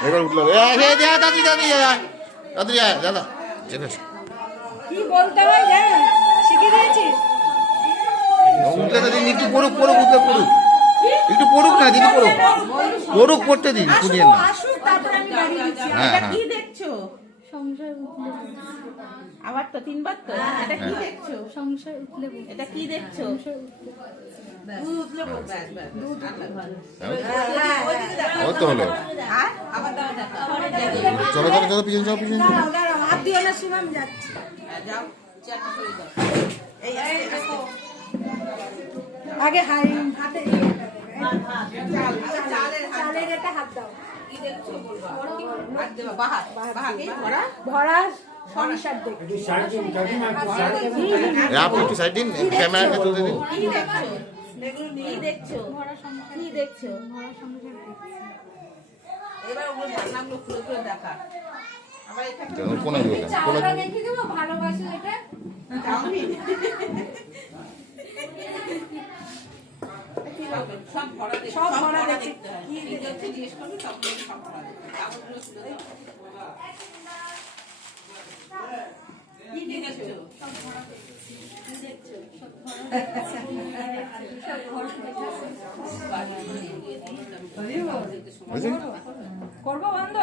এবার উঠলো দাদি দাদি দাদি দাদা চেপে কি বলতে হয় জান শিখে দিয়েছিস উঠলে দাদি একটু পড়ুক পড়ুক উঠলে পড়ুক একটু পড়ুক না দিদি পড়ুক পড়ুক পড়তে দিন শুনিয়ে না আসুক তারপর আমি বাড়ি দিচ্ছি হ্যাঁ এটা হ্যাঁ কি দেখছো? সংসার উঠলে আবার তো তিনবার তো এটা কি হ্যাঁ। দেখছো? সংসার উঠলে এটা কি দেখছো? সংসার উঠলে দুধ উঠলে ব্যাস ব্যাস দুধ উঠলে ভালো। ও তো হলো আর আবার দাও দেখা চলো চলো চলো পিছনে চলো পিছনে চলো হাত দিয়ে না শুনে আমি যাচ্ছি যাও চেয়ারটা সরিয়ে দাও এই দেখো আগে হাতে চালের এটা হাত দাও কি দেখছো বলবা হাত দেবা বাহাত বাহাকে ভরা ভরা সংসার দেখ আপনি একটু সাইড দিন ক্যামেরাটা তুলে দিন কি দেখছো? কি দেখছো? কি দেখছো? ভরা সংসার দেখছি এবার ওগুলো ঢাকনাগুলো খুলে খুলে দেখা আবার এখানে কোনে দিবেন কোনে চালটা রেখে দেবো ভালোবাসো এটা চাউমিন সব ভরা দেখতে সব ভরা দেখতে দেখতে হয়। কি দেখছো জিজ্ঞেস করবে সবগুলো সব ভরা দেখতে কাগজগুলো খুলে দাও কি দেখছো? বুঝলেন করবো বন্ধ